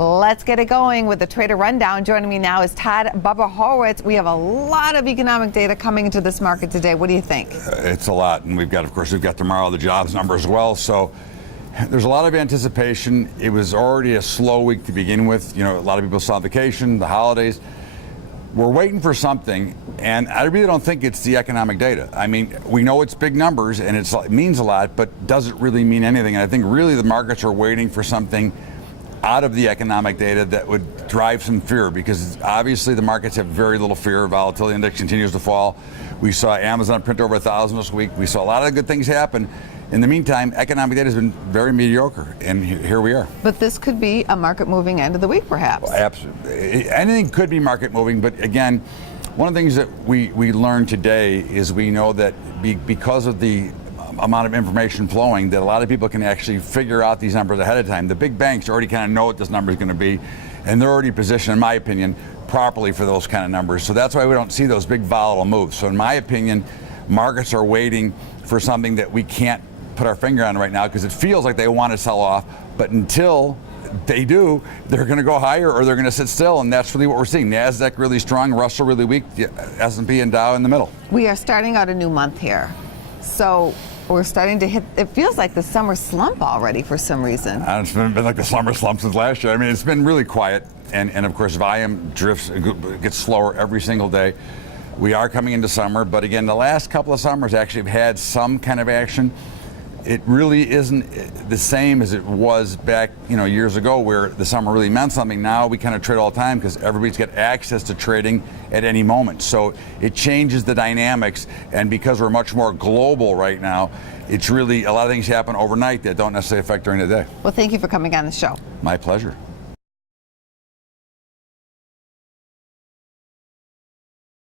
Let's get it going with the Trader Rundown. Joining me now is Todd Bubba Horwitz. We have a lot of economic data coming into this market today. What do you think? It's a lot, and we've got tomorrow the jobs number as well. So there's a lot of anticipation. It was already a slow week to begin with. You know, a lot of people saw vacation, the holidays. We're waiting for something, and I really don't think it's the economic data. I mean, we know it's big numbers and it means a lot, but does it really mean anything? And I think really the markets are waiting for something out of the economic data that would drive some fear, because obviously the markets have very little fear. Volatility index continues to fall. We saw Amazon print over 1,000 this week. We saw a lot of good things happen. In the meantime, economic data has been very mediocre, and here we are. But this could be a market moving end of the week, perhaps. Well, absolutely. Anything could be market moving, but again, one of the things that we learned today is we know that because of the amount of information flowing, that a lot of people can actually figure out these numbers ahead of time. The big banks already kind of know what this number is going to be, and they're already positioned, in my opinion, properly for those kind of numbers. So that's why we don't see those big volatile moves. So in my opinion, markets are waiting for something that we can't put our finger on right now, because it feels like they want to sell off, but until they do, they're going to go higher or they're going to sit still, and that's really what we're seeing. NASDAQ really strong, Russell really weak, the S&P and Dow in the middle. We are starting out a new month here, so we're starting to hit, it feels like the summer slump already for some reason. It's been like the summer slump since last year. I mean, it's been really quiet, and of course volume drifts, gets slower every single day. We are coming into summer, but again, the last couple of summers actually have had some kind of action. It really isn't the same as it was back, years ago, where the summer really meant something. Now we kind of trade all the time because everybody's got access to trading at any moment. So it changes the dynamics, and because we're much more global right now, it's really a lot of things happen overnight that don't necessarily affect during the day. Well, thank you for coming on the show. My pleasure.